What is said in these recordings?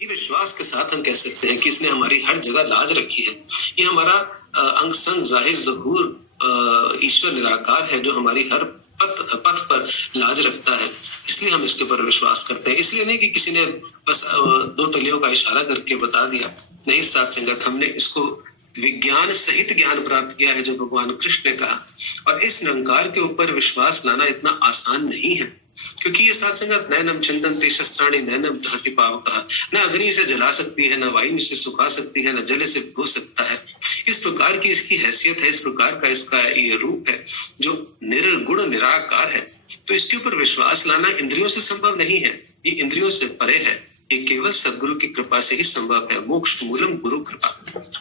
ये विश्वास के साथ हम कह सकते हैं कि इसने हमारी हर जगह लाज रखी है। ये हमारा अंग संग जाहिर ज़हूर ईश्वर निराकार है जो हमारी हर पथ पर लाज रखता है। इसलिए हम इसके ऊपर विश्वास करते हैं। इसलिए नहीं कि किसी ने बस दो तलियों का इशारा करके बता दिया। नहीं साथ संगत, हमने इसको विज्ञान सहित ज्ञान प्राप्त किया है जो भगवान कृष्ण ने कहा। और इस निरंकार के ऊपर विश्वास लाना इतना आसान नहीं है, क्योंकि ये साथ संगत नैनम चंदन्ते शस्त्राणि नैनम दहति पावकः, न अग्नि से जला सकती है, न वायु से सुखा सकती है, न जल से भिगो सकता है। इस प्रकार की इसकी हैसियत है, इस प्रकार का इसका ये रूप है जो निर्गुण निराकार है। तो इसके ऊपर विश्वास लाना इंद्रियों से संभव नहीं है, ये इंद्रियों से परे है। ये केवल सदगुरु की कृपा से ही संभव है। मोक्ष मूलम गुरु कृपा।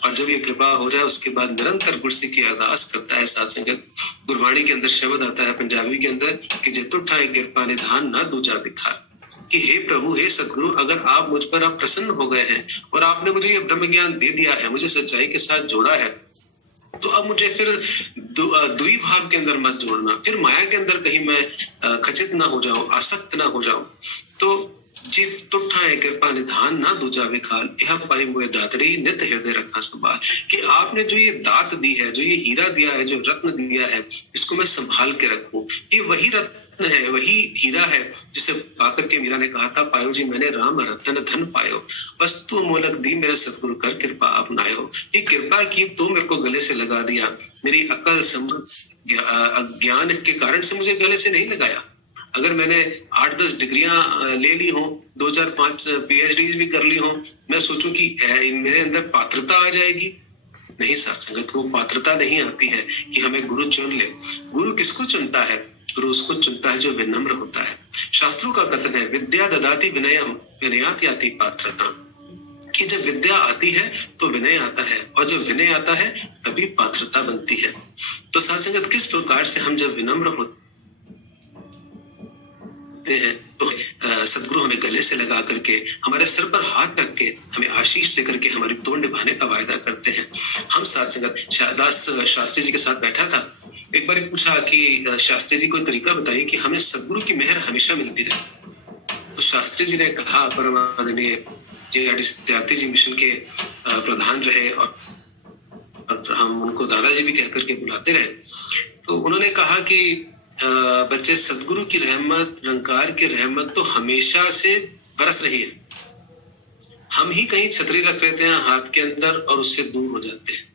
और जब ये कृपा हो जाए उसके बाद निरंतर गुरु की अरदास करता है साथ संगत। गुरबाणी के अंदर शब्द आता है पंजाबी के अंदर कि जितुठाए कृपा निधान न दूजा दिखा, कि हे प्रभु, हे सदगुरु, अगर आप मुझ पर आप प्रसन्न हो गए हैं और आपने मुझे ये ब्रह्म ज्ञान दे दिया है, मुझे सच्चाई के साथ जोड़ा है, तो अब मुझे फिर द्वि भाव के अंदर मत जोड़ना, फिर माया के अंदर कहीं मैं खचित ना हो जाऊं, आसक्त ना हो जाऊं। तो जित तुठाए कृपा निधान ना दूजा विखाल, यह पाई हुए दातड़ी नित हृदय रखना संभाल, कि आपने जो ये दात दी है, जो ये हीरा दिया है, जो रत्न दिया है, इसको मैं संभाल के रखूं। ये वही रत्न है, वही हीरा है जिसे पाकर के मीरा ने कहा था, पायो जी मैंने राम रतन धन पायो, वस्तु मोलक दी मेरे सतगुरु कर कृपा अपनायो। ये कृपा की तो मेरे को गले से लगा दिया, मेरी अकल समझ ज्ञान के कारण से मुझे गले से नहीं लगाया। अगर मैंने 8-10 डिग्रियां ले ली हो, 2-4-5 PhDs भी कर ली हो, मैं सोचूं कि मेरे अंदर पात्रता आ जाएगी, नहीं साथ संगत, वो पात्रता नहीं आती है कि हमें गुरु चुन ले। गुरु किसको चुनता है? गुरु उसको चुनता है जो विनम्र होता है। शास्त्रों का कथन है, विद्या ददाति विनयम विनयात याति पात्रता, कि जब विद्या आती है तो विनय आता है, और जब विनय आता है तभी पात्रता बनती है। तो साथ संगत, किस प्रकार से हम जब विनम्र होते हैं तो सदगुरु हमें गले से लगा करके, हमारे सर पर हाथ रख के, हमें आशीष देकर के हमारी तोड़ निभाने का वायदा करते हैं। हम साथ संगत दास शास्त्री जी के साथ बैठा था, एक बार पूछा कि शास्त्री जी कोई तरीका बताइए कि हमें सदगुरु की मेहर हमेशा मिलती रहे। तो शास्त्री जी ने कहा, परम आदरणीय त्यागती जी मिशन के प्रधान रहे और हम उनको दादाजी भी कहकर के बुलाते रहे, तो उन्होंने कहा कि बच्चे, सदगुरु की रहमत, निरंकार की रहमत तो हमेशा से बरस रही है। हम ही कहीं छतरी रख लेते हैं हाथ के अंदर और उससे दूर हो जाते हैं,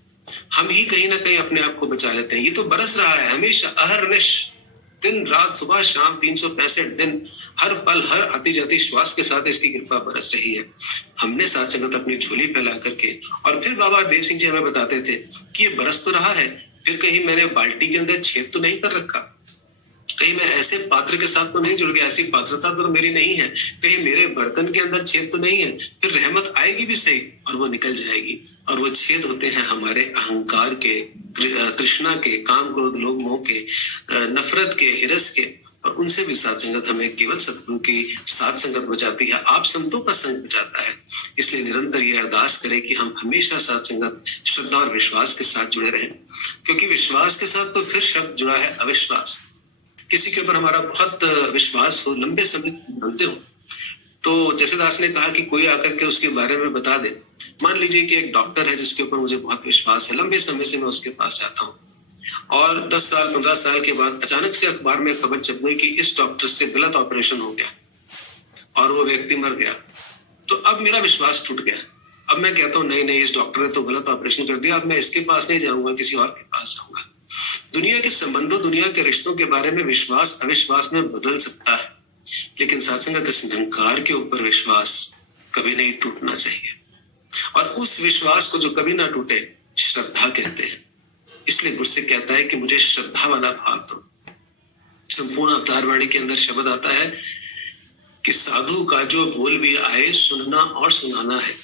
हम ही कहीं ना कहीं अपने आप को बचा लेते हैं। ये तो बरस रहा है हमेशा, अहरनिश, दिन रात, सुबह शाम, 365 दिन, हर पल, हर आती जाती श्वास के साथ इसकी कृपा बरस रही है। हमने साथ संगत अपनी झोली फैला करके, और फिर बाबा देव सिंह जी हमें बताते थे कि ये बरस तो रहा है, फिर कहीं मैंने बाल्टी के अंदर छेद तो नहीं कर रखा, कहीं मैं ऐसे पात्र के साथ तो नहीं जुड़ गया, ऐसी पात्रता तो मेरी नहीं है, कहीं मेरे बर्तन के अंदर छेद तो नहीं है। फिर रहमत आएगी भी सही और वो निकल जाएगी। और वो छेद होते हैं हमारे अहंकार के, तृष्णा के, काम क्रोध लोभ मोह के, नफरत के, हिरस के, और उनसे भी साथ संगत हमें केवल सतगुरु की साथ संगत बचाती है, आप संतों का संग बचाता है। इसलिए निरंतर ये अरदास करें कि हम हमेशा साथ संगत श्रद्धा और विश्वास के साथ जुड़े रहें, क्योंकि विश्वास के साथ तो फिर शब्द जुड़ा है अविश्वास। किसी के ऊपर हमारा बहुत विश्वास हो, लंबे समय मानते हो, तो जैसे दास ने कहा कि कोई आकर के उसके बारे में बता दे। मान लीजिए कि एक डॉक्टर है जिसके ऊपर मुझे बहुत विश्वास है, लंबे समय से मैं उसके पास जाता हूँ, और 10 साल 15 साल के बाद अचानक से अखबार में खबर छप गई कि इस डॉक्टर से गलत ऑपरेशन हो गया और वो व्यक्ति मर गया। तो अब मेरा विश्वास टूट गया। अब मैं कहता हूँ नहीं, इस डॉक्टर ने तो गलत ऑपरेशन कर दिया, अब मैं इसके पास नहीं जाऊंगा, किसी और के पास जाऊंगा। दुनिया के संबंधों, दुनिया के रिश्तों के बारे में विश्वास अविश्वास में बदल सकता है, लेकिन साथ संगत इस निरंकार के ऊपर विश्वास कभी नहीं टूटना चाहिए। और उस विश्वास को जो कभी ना टूटे, श्रद्धा कहते हैं। इसलिए गुरु से कहता है कि मुझे श्रद्धा वाला भाव दो। संपूर्ण अवतार वाणी के अंदर शब्द आता है कि साधु का जो बोल भी आए, सुनना और सुनाना है।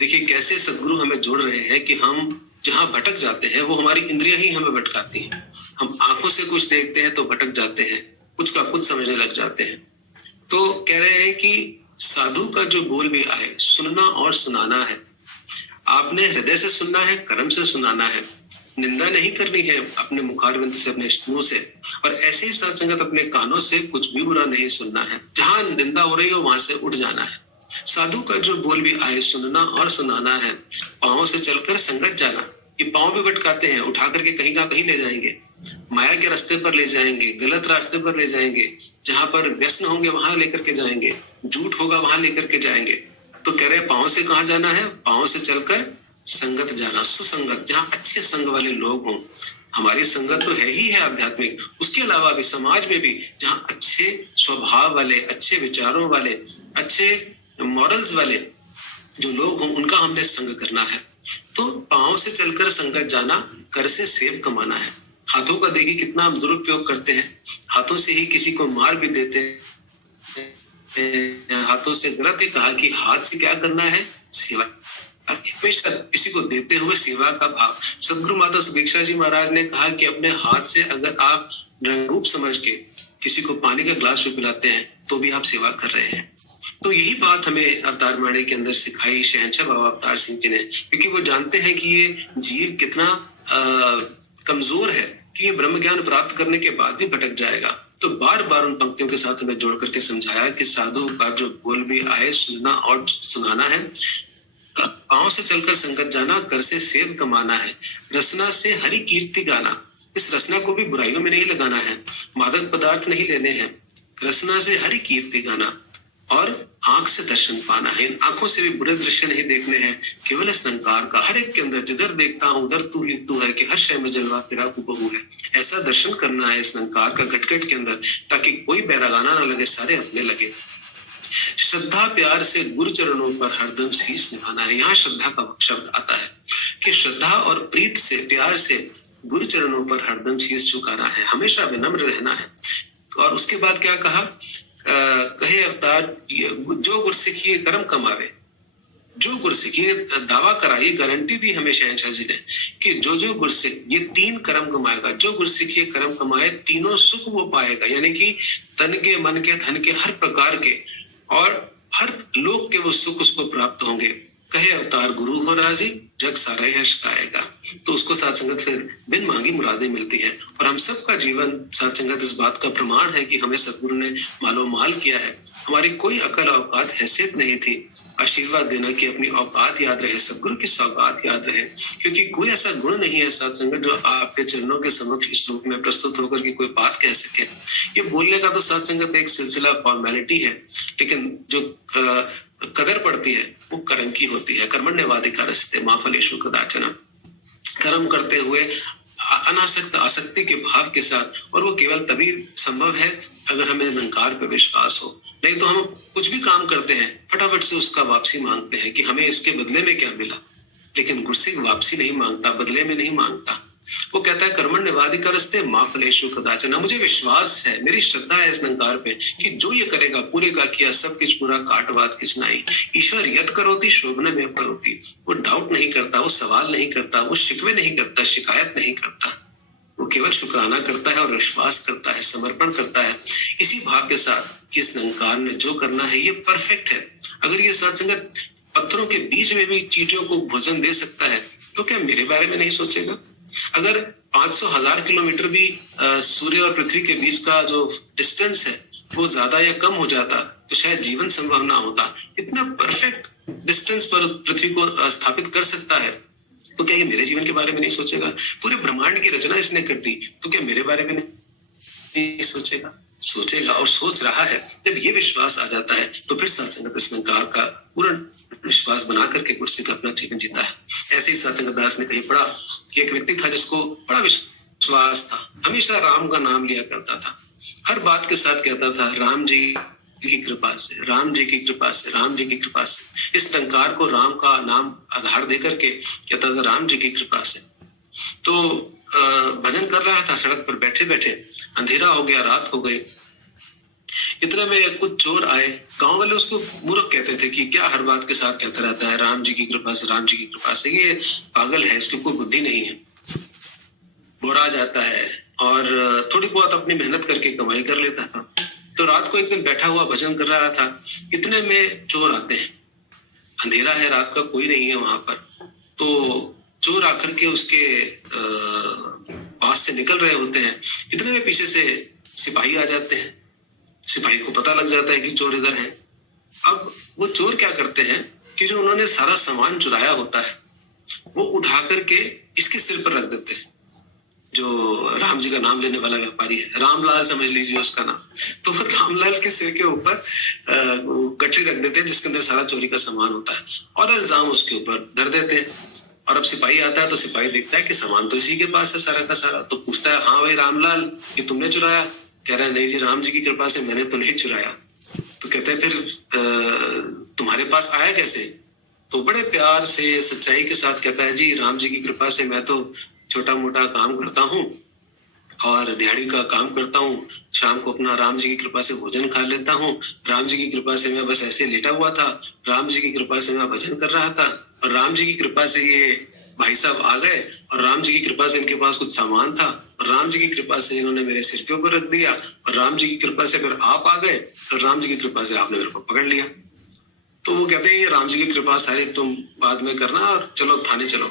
देखिए कैसे सदगुरु हमें जोड़ रहे हैं कि हम जहां भटक जाते हैं वो हमारी इंद्रियां ही हमें भटकाती हैं। हम आंखों से कुछ देखते हैं तो भटक जाते हैं, कुछ का कुछ समझने लग जाते हैं। तो कह रहे हैं कि साधु का जो बोल भी आए, सुनना और सुनाना है। आपने हृदय से सुनना है, कर्म से सुनाना है, निंदा नहीं करनी है अपने मुखारविंद से, अपने मुंह से, और ऐसे ही साथ संगत अपने कानों से कुछ भी बुरा नहीं सुनना है। जहां निंदा हो रही हो वहां से उठ जाना है। साधु का जो बोल भी आए सुनना और सुनाना है, पांव से चलकर संगत जाना। ये पांव भी भटकाते हैं, उठा करके कहीं का कहीं ले जाएंगे, माया के रास्ते पर ले जाएंगे, गलत रास्ते पर ले जाएंगे, जहां पर व्यसन होंगे वहां लेकर के जाएंगे, झूठ होगा वहां लेकर के जाएंगे। तो कह रहे हैं पांव से कहाँ जाना है? पांव से चलकर संगत जाना, सुसंगत, जहां अच्छे संग वाले लोग हों। हमारी संगत तो है ही है आध्यात्मिक, उसके अलावा भी समाज में भी जहां अच्छे स्वभाव वाले, अच्छे विचारों वाले, अच्छे मॉरल्स वाले जो लोग हों, उनका हमने संग करना है। तो पांव से चलकर संगत जाना, कर से सेब कमाना है। हाथों का देखिए कितना हम दुरुपयोग करते हैं, हाथों से ही किसी को मार भी देते हैं। हाथों से गलत ही कहा कि हाथ से क्या करना है? सेवा। हमेशा किसी को देते हुए सेवा का भाव। सदगुरु माता सुदीक्षा जी महाराज ने कहा कि अपने हाथ से अगर आप रूप समझ के किसी को पानी का ग्लास भी पिलाते हैं तो भी आप सेवा कर रहे हैं। तो यही बात हमें अवतार वाणी के अंदर सिखाई शहंशाह बाबा अवतार सिंह जी ने, क्योंकि वो जानते हैं कि ये जीव कितना कमजोर है कि ये ब्रह्म ज्ञान प्राप्त करने के बाद भी भटक जाएगा। तो बार बार उन पंक्तियों के साथ हमें जोड़ करके समझाया कि साधु का जो बोल भी आए सुनना और सुनाना है, पांव से चलकर संगत जाना, कर से सेब कमाना है, रसना से हरि कीर्ति गाना। इस रसना को भी बुराइयों में नहीं लगाना है, मादक पदार्थ नहीं लेने हैं, रसना से हरि कीर्ति गाना, और आंख से दर्शन पाना है। इन आंखों से भी बुरे दृश्य नहीं देखने हैं, केवल इस निरंकार का हर एक के अंदर जिधर देखता हूं उधर तू ही तू है, कि हर शय में जलवा तेरा हुबहू है। ऐसा दर्शन करना है इस निरंकार का घट-घट के अंदर, ताकि कोई बैरागाना ना लगे, सारे अपने लगे। श्रद्धा प्यार से गुरु चरणों पर हरदम शीश निभाना है। यहाँ श्रद्धा का शब्द आता है कि श्रद्धा और प्रीत से, प्यार से गुरु चरणों पर हरदम शीश झुकाना है, हमेशा विनम्र रहना है। और उसके बाद क्या कहा? कहे अवतार जो गुर सिखिए कर्म कमावे, जो गुर सिखिए, दावा करा, ये गारंटी दी हमें शहंशाह जी ने कि जो गुर सिख ये 3 कर्म कमाएगा, जो गुर सिखिए कर्म कमाए तीनों सुख वो पाएगा, यानी कि तन के, मन के, धन के, हर प्रकार के और हर लोक के वो सुख उसको प्राप्त होंगे। कहे अवतार गुरु हो राजी, जग सारा यश गाएगा। तो उसको साथ संगत फिर बिन मांगी मुरादें मिलती हैं। और हम सबका जीवन साथ संगत इस बात का प्रमाण है कि हमें सतगुरु ने मालो माल किया है। हमारी कोई अकल औकात हैसियत नहीं थी आशीर्वाद देना कि अपनी औकात याद रहे, सतगुरु की सौगात याद रहे, क्योंकि कोई ऐसा गुण नहीं है साथ संगत जो आपके चरणों के समक्ष इस रूप में प्रस्तुत होकर के कोई बात कह सके। ये बोलने का तो साथ संगत एक सिलसिला फॉर्मेलिटी है, लेकिन जो कदर पड़ती है वो कर्म की होती है। कर्मण्यवाधिकारस्ते मा फलेषु कदाचन, कर्म करते हुए अनासक्त आसक्ति के भाव के साथ, और वो केवल तभी संभव है अगर हमें निरंकार पे विश्वास हो। नहीं तो हम कुछ भी काम करते हैं फटाफट से उसका वापसी मांगते हैं कि हमें इसके बदले में क्या मिला, लेकिन गुरसिक वापसी नहीं मांगता, बदले में नहीं मांगता। वो कहता है कर्मण्यवाधिकारस्ते मा फलेषु कदाचन, मुझे विश्वास है, मेरी श्रद्धा है इस निरंकार पे कि जो ये करेगा पूरेगा किया, सब कुछ पूरा, काटवाद किछ नहीं। ईश्वर यत् करोति शोभन में करोति, वो डाउट नहीं करता, वो सवाल नहीं करता, वो शिकवे नहीं करता, शिकायत नहीं करता, वो केवल शुक्राना करता है और विश्वास करता है, समर्पण करता है इसी भाव के साथ कि इस निरंकार ने जो करना है ये परफेक्ट है। अगर ये सत्संगत पत्थरों के बीच में भी चीजों को भोजन दे सकता है तो क्या मेरे बारे में नहीं सोचेगा? अगर 500,000 किलोमीटर भी सूर्य और पृथ्वी के बीच का जो डिस्टेंस है वो ज्यादा या कम हो जाता तो शायद जीवन संभव ना होता। इतना परफेक्ट डिस्टेंस पर पृथ्वी को स्थापित कर सकता है तो क्या ये मेरे जीवन के बारे में नहीं सोचेगा? पूरे ब्रह्मांड की रचना इसने कर दी तो क्या मेरे बारे में नहीं सोचेगा? सोचेगा और सोच रहा है। जब ये विश्वास आ जाता है तो फिर सत्संगत इस निरंकार का पूर्ण विश्वास बना करके गुरसिक अपना जीवन जीता है। ऐसे ही सत्संगत दास ने कहीं पढ़ा कि एक व्यक्ति था जिसको बड़ा विश्वास था, हमेशा राम का नाम लिया करता था, हर बात के साथ कहता था राम जी की कृपा से, राम जी की कृपा से, राम जी की कृपा से। इस निरंकार को राम का नाम आधार दे करके कहता था राम जी की कृपा से। तो भजन कर रहा था, सड़क पर बैठे बैठे अंधेरा हो गया, रात हो गई, इतने में कुछ चोर आए। गांव वाले उसको मूर्ख कहते थे कि क्या हर बात के साथ कहता रहता है राम जी की कृपा से, राम जी की कृपा से, ये पागल है, इसकी कोई बुद्धि नहीं है, बोरा जाता है और थोड़ी बहुत अपनी मेहनत करके कमाई कर लेता था। तो रात को एक दिन बैठा हुआ भजन कर रहा था, इतने में चोर आते हैं, अंधेरा है, रात का कोई नहीं है वहां पर। तो चोर आकर के उसके पास से निकल रहे होते हैं, इतने में पीछे से सिपाही आ जाते हैं। सिपाही को पता लग जाता है कि चोर इधर है। अब वो चोर क्या करते हैं कि जो उन्होंने सारा सामान चुराया होता है वो उठा करके इसके सिर पर रख देते हैं। जो राम जी का नाम लेने वाला व्यापारी है, रामलाल समझ लीजिए उसका नाम, तो वो रामलाल के सिर के ऊपर गठरी रख देते हैं जिसके अंदर सारा चोरी का सामान होता है और इल्जाम उसके ऊपर धर देते हैं। और अब सिपाही आता है तो सिपाही देखता है कि सामान तो इसी के पास है सारा का सारा, तो पूछता है, हाँ भाई रामलाल, ये तुमने चुराया? कह रहा है, नहीं जी, राम जी की कृपा से मैंने तो नहीं चुराया। तो कहते हैं, फिर तुम्हारे पास आया कैसे? तो बड़े प्यार से सच्चाई के साथ कहता है, जी राम जी की कृपा से मैं तो छोटा मोटा काम करता हूँ और दिहाड़ी का काम करता हूँ, शाम को अपना राम जी की कृपा से भोजन खा लेता हूँ, राम जी की कृपा से मैं बस ऐसे लेटा हुआ था, राम जी की कृपा से मैं भजन कर रहा था और राम जी की कृपा से ये भाई साहब आ गए और राम जी की कृपा से इनके पास कुछ सामान था और राम जी की कृपा से इन्होंने मेरे सिर के ऊपर रख दिया और राम जी की कृपा से फिर आप आ गए और राम जी की कृपा से आपने मेरे को पकड़ लिया। तो वो कहते हैं, ये राम जी की कृपा सारी तुम बाद में करना और चलो थाने चलो।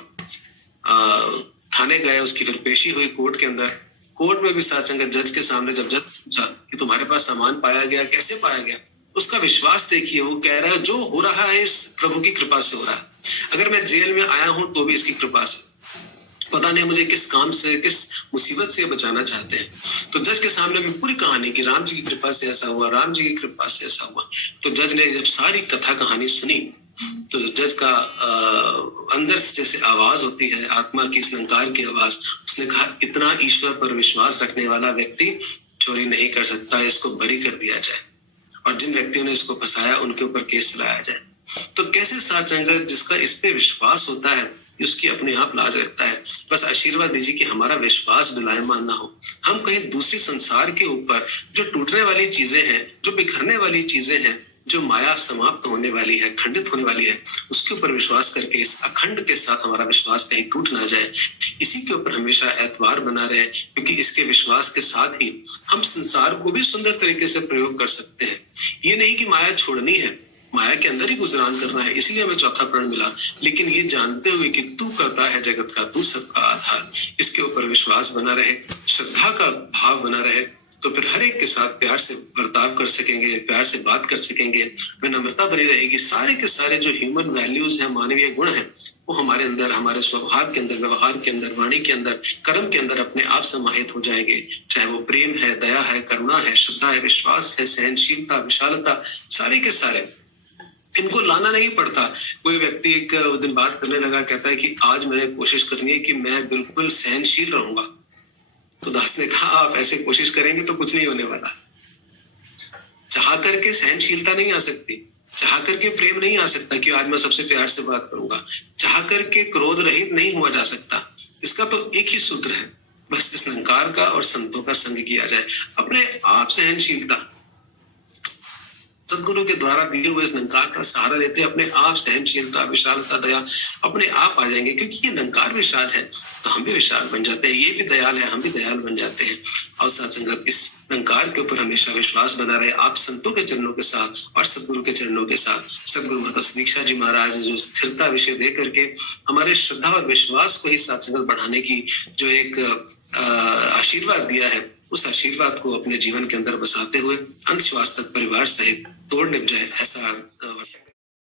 थाने गए, उसकी फिर पेशी हुई कोर्ट के अंदर। कोर्ट में भी साथ संगत जज के सामने जब जज पूछा कि तुम्हारे पास सामान पाया गया, कैसे पाया गया, उसका विश्वास देखिए, वो कह रहा है जो हो रहा है इस प्रभु की कृपा से हो रहा है। अगर मैं जेल में आया हूं तो भी इसकी कृपा से, पता नहीं मुझे किस काम से, किस मुसीबत से बचाना चाहते हैं। तो जज के सामने में पूरी कहानी की राम जी की कृपा से ऐसा हुआ, राम जी की कृपा से ऐसा हुआ। तो जज ने जब सारी कथा कहानी सुनी तो जज का अंदर से जैसे आवाज होती है आत्मा की, संकार की आवाज, उसने कहा, इतना ईश्वर पर विश्वास रखने वाला व्यक्ति चोरी नहीं कर सकता, इसको बरी कर दिया जाए और जिन व्यक्तियों ने इसको फंसाया उनके ऊपर केस चलाया जाए। तो कैसे साथ संगत जिसका इस पे विश्वास होता है उसकी अपने आप लाज रखता है। बस आशीर्वाद दीजिए कि हमारा विश्वास विलायमान ना हो, हम कहीं दूसरे संसार के ऊपर जो टूटने वाली चीजें हैं, जो बिखरने वाली चीजें हैं, जो माया समाप्त होने वाली है, खंडित होने वाली है, उसके ऊपर विश्वास करके इस अखंड के साथ हमारा विश्वास कहीं टूट ना जाए, इसी के ऊपर हमेशा एतबार बना रहे, क्योंकि इसके विश्वास के साथ ही हम संसार को भी सुंदर तरीके से प्रयोग कर सकते हैं। ये नहीं कि माया छोड़नी है, माया के अंदर ही गुजरान करना है, इसलिए हमें चौथा प्रण मिला, लेकिन ये जानते हुए कि तू करता है जगत का, तू सबका आधार, इसके ऊपर विश्वास बना रहे, श्रद्धा का भाव बना रहे, तो फिर हर एक के साथ प्यार से बर्ताव कर सकेंगे, प्यार से बात कर सकेंगे, विनम्रता बनी रहेगी। सारे के सारे जो ह्यूमन वैल्यूज हैं, मानवीय गुण हैं, वो हमारे अंदर, हमारे स्वभाव के अंदर, व्यवहार के अंदर, वाणी के अंदर, कर्म के अंदर अपने आप समाहित हो जाएंगे। चाहे वो प्रेम है, दया है, करुणा है, श्रद्धा है, विश्वास है, सहनशीलता, विशालता, सारे के सारे इनको लाना नहीं पड़ता। कोई व्यक्ति एक दिन बात करने लगा, कहता है कि आज मैंने कोशिश करनी है कि मैं बिल्कुल सहनशील रहूंगा। तो दास ने कहा, आप ऐसे कोशिश करेंगे तो कुछ नहीं होने वाला। चाह करके सहनशीलता नहीं आ सकती, चाह करके प्रेम नहीं आ सकता कि आज मैं सबसे प्यार से बात करूंगा, चाह करके क्रोध रहित नहीं हुआ जा सकता। इसका तो एक ही सूत्र है, बस इस निरंकार का और संतों का संग किया जाए। अपने आप सहनशीलता, सदगुरु के द्वारा दिए हुए इस निरंकार का सहारा लेते अपने आप सहनशीलता, विशालता, दया अपने आप आ जाएंगे, क्योंकि ये निरंकार विशाल है तो हम भी विशाल बन जाते हैं, ये भी दयाल है, हम भी दयाल बन जाते हैं। और साथ संगत इस निरंकार के ऊपर हमेशा विश्वास बना रहे, आप संतों के चरणों के साथ और सदगुरु के चरणों के साथ। सदगुरु माता दीक्षा जी महाराज जो स्थिरता विषय दे करके हमारे श्रद्धा और विश्वास को ही साथ संगत बढ़ाने की जो एक आशीर्वाद दिया है, उस आशीर्वाद को अपने जीवन के अंदर बसाते हुए अंत श्वास तक परिवार सहित तोड़ निभ जाए, ऐसा